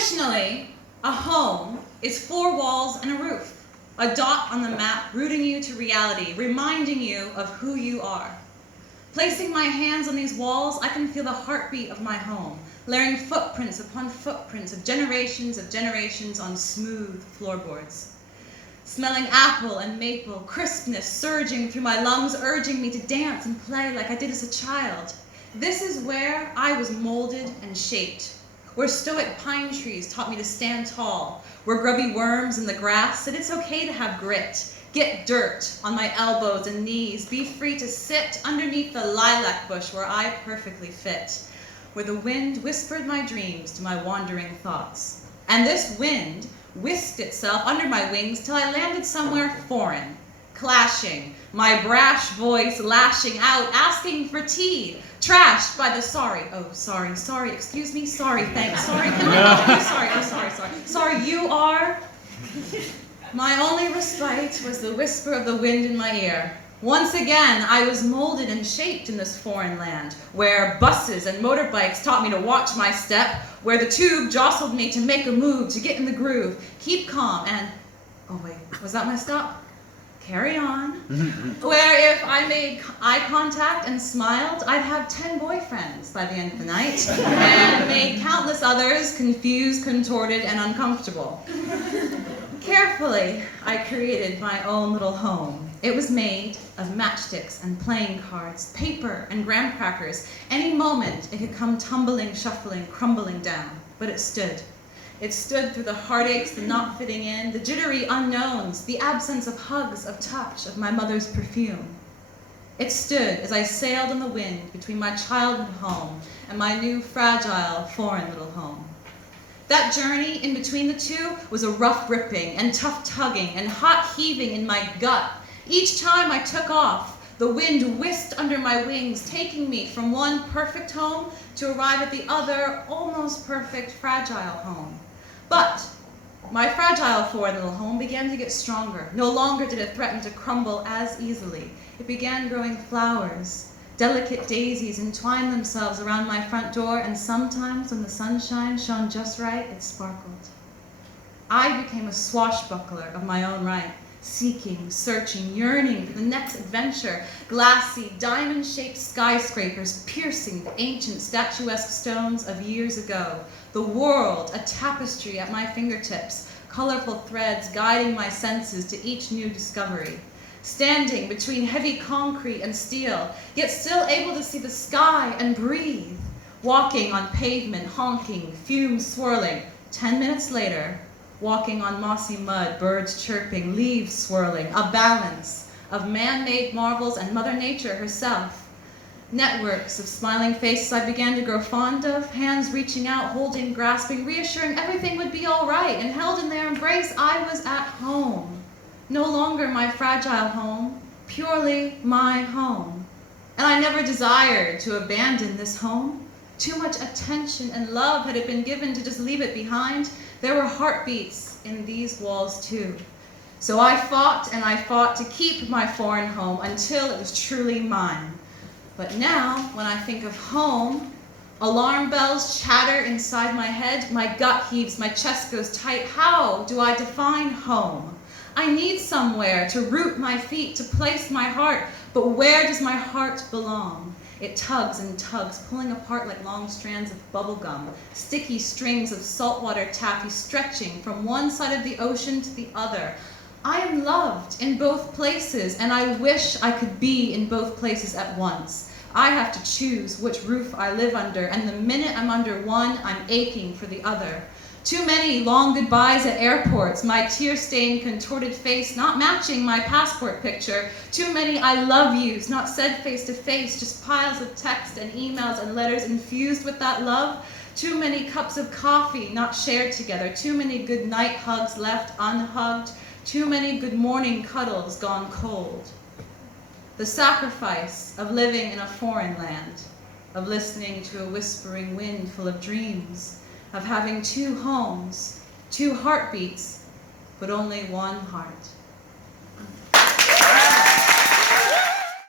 Traditionally, a home is 4 walls and a roof, a dot on the map rooting you to reality, reminding you of who you are. Placing my hands on these walls, I can feel the heartbeat of my home, layering footprints upon footprints of generations on smooth floorboards. Smelling apple and maple, crispness surging through my lungs, urging me to dance and play like I did as a child. This is where I was molded and shaped, where stoic pine trees taught me to stand tall, where grubby worms in the grass said it's okay to have grit, get dirt on my elbows and knees, be free to sit underneath the lilac bush where I perfectly fit, where the wind whispered my dreams to my wandering thoughts. And this wind whisked itself under my wings till I landed somewhere foreign, clashing, my brash voice lashing out, asking for tea, trashed by the sorry, excuse me, sorry, thanks, sorry, can I help you, sorry, you are. My only respite was the whisper of the wind in my ear. Once again, I was molded and shaped in this foreign land, where buses and motorbikes taught me to watch my step, where the tube jostled me to make a move, to get in the groove, keep calm, and, oh wait, was that my stop? Carry on. Where if I made eye contact and smiled, I'd have 10 boyfriends by the end of the night, and made countless others confused, contorted, and uncomfortable. Carefully, I created my own little home. It was made of matchsticks and playing cards, paper and graham crackers. Any moment it could come tumbling, shuffling, crumbling down, but it stood. It stood through the heartaches, the not fitting in, the jittery unknowns, the absence of hugs, of touch, of my mother's perfume. It stood as I sailed on the wind between my childhood home and my new fragile foreign little home. That journey in between the two was a rough ripping and tough tugging and hot heaving in my gut. Each time I took off, the wind whisked under my wings, taking me from one perfect home to arrive at the other, almost perfect, fragile home. But my fragile foreign little home began to get stronger. No longer did it threaten to crumble as easily. It began growing flowers. Delicate daisies entwined themselves around my front door, and sometimes when the sunshine shone just right, it sparkled. I became a swashbuckler of my own right, seeking, searching, yearning for the next adventure, glassy, diamond-shaped skyscrapers piercing the ancient statuesque stones of years ago, the world a tapestry at my fingertips, colorful threads guiding my senses to each new discovery. Standing between heavy concrete and steel, yet still able to see the sky and breathe. Walking on pavement, honking, fumes swirling. 10 minutes later, walking on mossy mud, birds chirping, leaves swirling, a balance of man-made marvels and Mother Nature herself. Networks of smiling faces I began to grow fond of, hands reaching out, holding, grasping, reassuring everything would be all right, and held in their embrace, I was at home. No longer my fragile home, purely my home. And I never desired to abandon this home. Too much attention and love had it been given to just leave it behind. There were heartbeats in these walls too. So I fought and I fought to keep my foreign home until it was truly mine. But now, when I think of home, alarm bells chatter inside my head, my gut heaves, my chest goes tight. How do I define home? I need somewhere to root my feet, to place my heart, but where does my heart belong? It tugs and tugs, pulling apart like long strands of bubble gum, sticky strings of saltwater taffy stretching from one side of the ocean to the other. I am loved in both places, and I wish I could be in both places at once. I have to choose which roof I live under, and the minute I'm under one, I'm aching for the other. Too many long goodbyes at airports, my tear-stained, contorted face not matching my passport picture. Too many I love yous, not said face-to-face, just piles of text and emails and letters infused with that love. Too many cups of coffee not shared together. Too many good night hugs left unhugged. Too many good morning cuddles gone cold. The sacrifice of living in a foreign land, of listening to a whispering wind full of dreams, of having 2 homes, 2 heartbeats, but only one heart.